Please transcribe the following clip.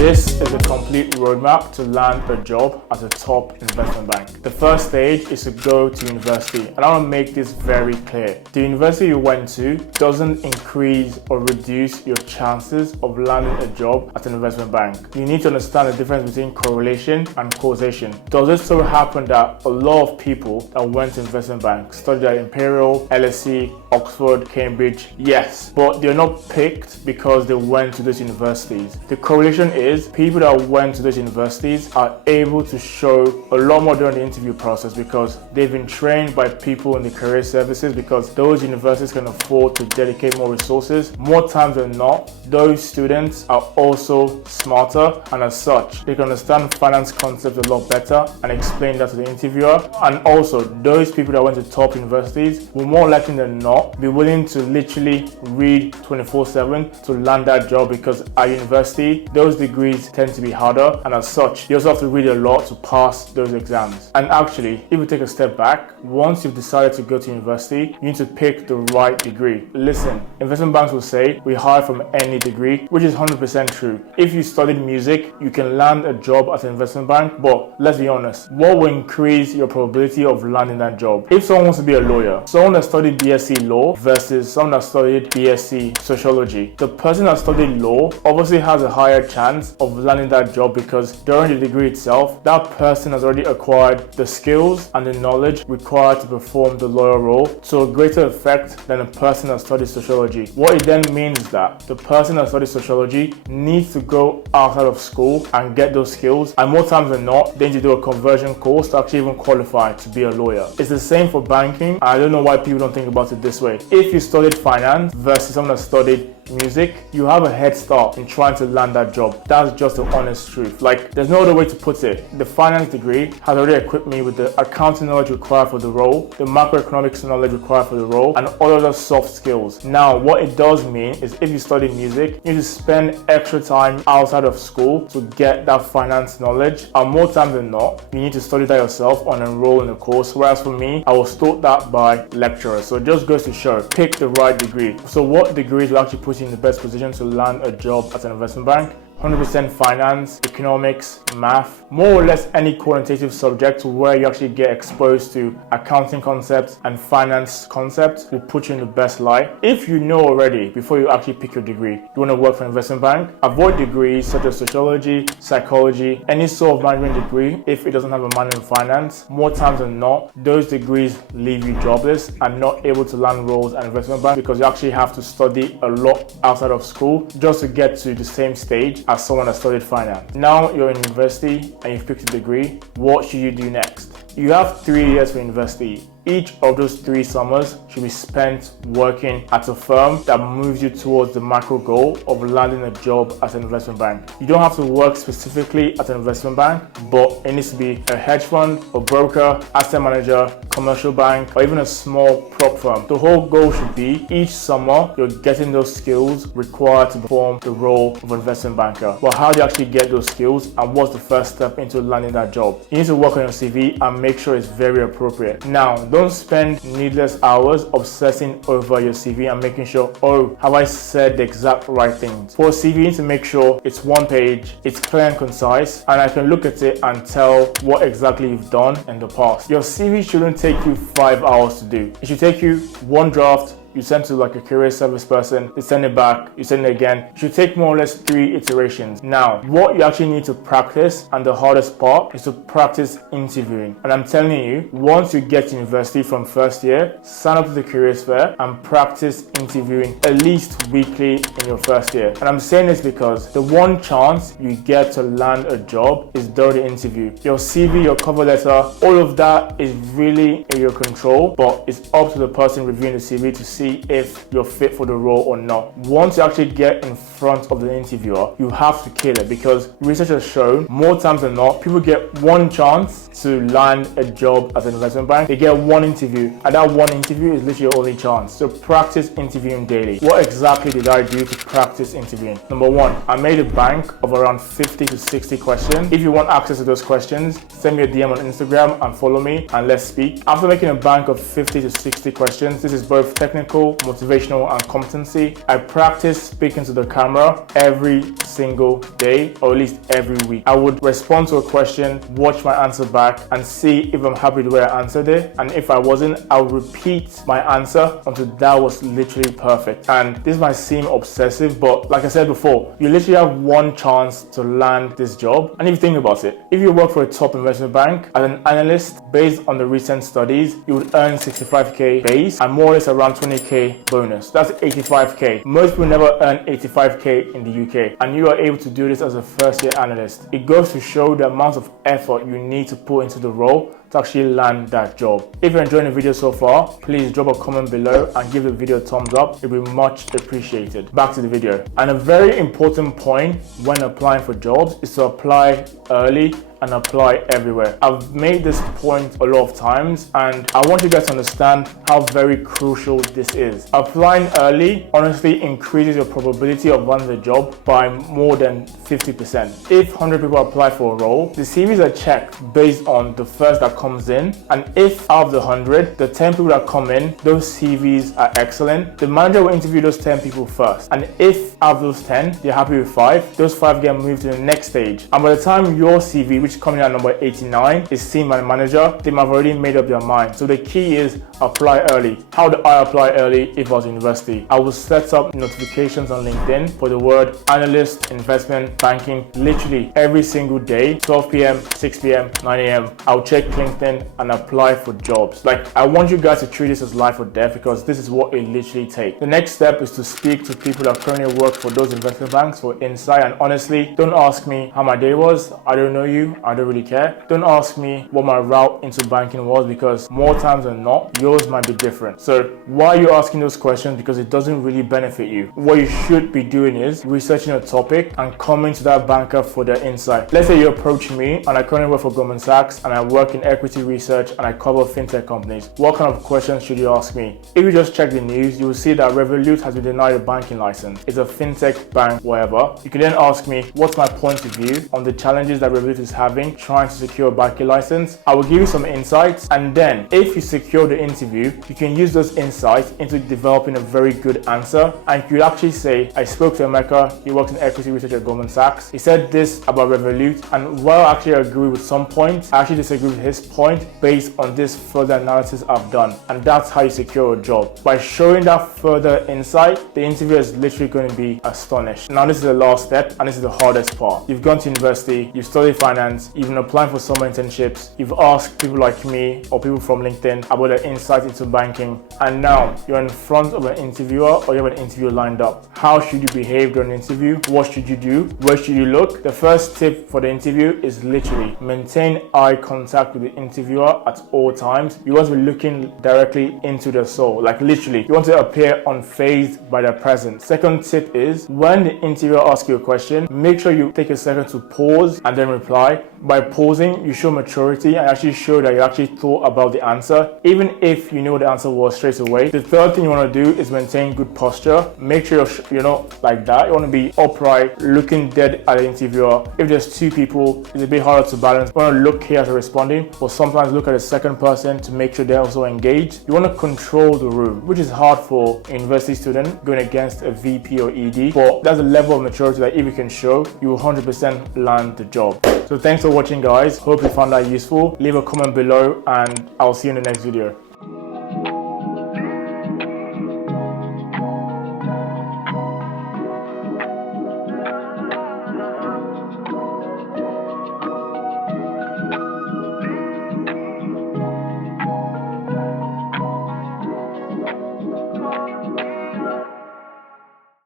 This is a complete roadmap to land a job at a top investment bank. The first stage is to go to university, and I want to make this very clear. The university you went to doesn't increase or reduce your chances of landing a job at an investment bank. You need to understand the difference between correlation and causation. Does it so happen that a lot of people that went to investment banks studied at Imperial, LSE, Oxford, Cambridge? Yes, but they're not picked because they went to those universities. The correlation is people that went to those universities are able to show a lot more during the interview process because they've been trained by people in the career services, because those universities can afford to dedicate more resources. More times than not, those students are also smarter, and as such, they can understand finance concepts a lot better and explain that to the interviewer. And also, those people that went to top universities will more likely than not be willing to literally read 24/7 to land that job, because at university, those degrees tend to be harder, and as such, you also have to read a lot to pass those exams. And actually, if you take a step back, once you've decided to go to university, you need to pick the right degree. Listen, investment banks will say we hire from any degree, which is 100% true. If you studied music, you can land a job at an investment bank, but let's be honest, what will increase your probability of landing that job? If someone wants to be a lawyer, someone that studied BSc law versus someone that studied BSc sociology, the person that studied law obviously has a higher chance of landing that job, because during the degree itself, that person has already acquired the skills and the knowledge required to perform the lawyer role to a greater effect than a person that studies sociology. What it then means is that the person that studies sociology needs to go outside of school and get those skills, and more times than not, they need to do a conversion course to actually even qualify to be a lawyer. It's the same for banking. I don't know why people don't think about it this way. If you studied finance versus someone that studied music, you have a head start in trying to land that job. That's just the honest truth. Like, there's no other way to put it. The finance degree has already equipped me with the accounting knowledge required for the role, the macroeconomics knowledge required for the role, and all other soft skills. Now, what it does mean is if you study music, you need to spend extra time outside of school to get that finance knowledge, and more times than not, you need to study that yourself and enroll in a course. Whereas for me, I was taught that by lecturers. So it just goes to show, pick the right degree. So what degrees will actually put you in the best position to land a job at an investment bank? 100% finance, economics, math, more or less any quantitative subject where you actually get exposed to accounting concepts and finance concepts will put you in the best light. If you know already before you actually pick your degree, you want to work for an investment bank, avoid degrees such as sociology, psychology, any sort of management degree if it doesn't have a minor in finance. More times than not, those degrees leave you jobless and not able to land roles at an investment bank, because you actually have to study a lot outside of school just to get to the same stage as someone that studied finance. Now you're in university and you've picked a degree. What should you do next? You have 3 years for university. Each of those 3 summers should be spent working at a firm that moves you towards the macro goal of landing a job at an investment bank. You don't have to work specifically at an investment bank, but it needs to be a hedge fund, a broker, asset manager, commercial bank, or even a small prop firm. The whole goal should be each summer you're getting those skills required to perform the role of an investment banker. But how do you actually get those skills, and what's the first step into landing that job? You need to work on your CV and make sure it's very appropriate. Now, don't spend needless hours obsessing over your CV and making sure, oh, have I said the exact right things? For a CV, you need to make sure it's 1 page, it's clear and concise, and I can look at it and tell what exactly you've done in the past. Your CV shouldn't take you 5 hours to do. It should take you 1 draft, you send to like a career service person, they send it back, you send it again. It should take more or less 3 iterations. Now, what you actually need to practice, and the hardest part, is to practice interviewing. And I'm telling you, once you get to university from first year, sign up to the careers fair and practice interviewing at least weekly in your first year. And I'm saying this because the one chance you get to land a job is during the interview. Your CV, your cover letter, all of that is really in your control, but it's up to the person reviewing the CV to see if you're fit for the role or not. Once you actually get in front of the interviewer, you have to kill it, because research has shown more times than not, people get 1 chance to land a job at an investment bank. They get 1 interview, and that 1 interview is literally your only chance. So practice interviewing daily. What exactly did I do to practice interviewing? Number 1, I made a bank of around 50 to 60 questions. If you want access to those questions, send me a DM on Instagram and follow me and let's speak. After making a bank of 50 to 60 questions, this is both technical technical, motivational, and competency. I practice speaking to the camera every single day, or at least every week. I would respond to a question, watch my answer back, and see if I'm happy with the way I answered it. And if I wasn't, I would repeat my answer until that was literally perfect. And this might seem obsessive, but like I said before, you literally have one chance to land this job. And if you think about it, if you work for a top investment bank as an analyst, based on the recent studies, you would earn 65k base and more or less around 20k bonus. That's 85k. Most people never earn 85k in the UK, and you are able to do this as a first year analyst. It goes to show the amount of effort you need to put into the role to actually land that job. If you're enjoying the video so far, please drop a comment below and give the video a thumbs up. It'll be much appreciated. Back to the video. And a very important point when applying for jobs is to apply early and apply everywhere. I've made this point a lot of times, and I want you guys to understand how very crucial this is. Applying early honestly increases your probability of landing the job by more than 50%. If 100 people apply for a role, the CVs are checked based on the first that comes in, and if out of the 100, the 10 people that come in, those CVs are excellent, the manager will interview those 10 people first. And if out of those 10, they're happy with 5, those 5 get moved to the next stage. And by the time your CV, which is coming at number 89, is seen by the manager, they might have already made up their mind. So the key is apply early. How do I apply early if I was in university? I will set up notifications on LinkedIn for the word analyst, investment banking, literally every single day, 12 p.m., 6 p.m., 9 a.m. I'll check LinkedIn and apply for jobs. Like, I want you guys to treat this as life or death, because this is what it literally takes. The next step is to speak to people that currently work for those investment banks for insight. And honestly, don't ask me how my day was. I don't know you. I don't really care. Don't ask me what my route into banking was, because more times than not, yours might be different. So why are you asking those questions? Because it doesn't really benefit you. What you should be doing is researching a topic and coming to that banker for their insight. Let's say you approach me and I currently work for Goldman Sachs and I work in equity research and I cover fintech companies. What kind of questions should you ask me? If you just check the news, you will see that Revolut has been denied a banking license. It's a fintech bank, whatever. You can then ask me, what's my point of view on the challenges that Revolut is having trying to secure a banking license? I will give you some insights, and then if you secure the interview, you can use those insights into developing a very good answer. And you actually say, I spoke to Emeka, he works in equity research at Goldman Sachs. He said this about Revolut, and while I actually agree with some points, I actually disagree with his point based on this further analysis I've done. And that's how you secure a job. By showing that further insight, the interviewer is literally going to be astonished. Now this is the last step, and this is the hardest part. You've gone to university, you've studied finance, you've been applying for summer internships, you've asked people like me or people from LinkedIn about their insight into banking, and now you're in front of an interviewer or you have an interview lined up. How should you behave during an interview? What should you do? Where should you look? The first tip for the interview is literally maintain eye contact with the interviewer at all times. You want to be looking directly into their soul, like literally. You want to appear unfazed by their presence. Second tip is, when the interviewer asks you a question, make sure you take a second to pause and then reply. By pausing, you show maturity and actually show that you actually thought about the answer, even if you know the answer was straight away. The third thing you want to do is maintain good posture. Make sure you're not like that. You want to be upright, looking dead at the interviewer. If there's 2 people, it's a bit harder to balance. You want to look here as you're responding, but sometimes look at the second person to make sure they're also engaged. You want to control the room, which is hard for a university student going against a VP or ED, but that's a level of maturity that if you can show, you will 100% land the job. So thanks for watching, guys. Hope you found that useful. Leave a comment below and I'll see you in the next video.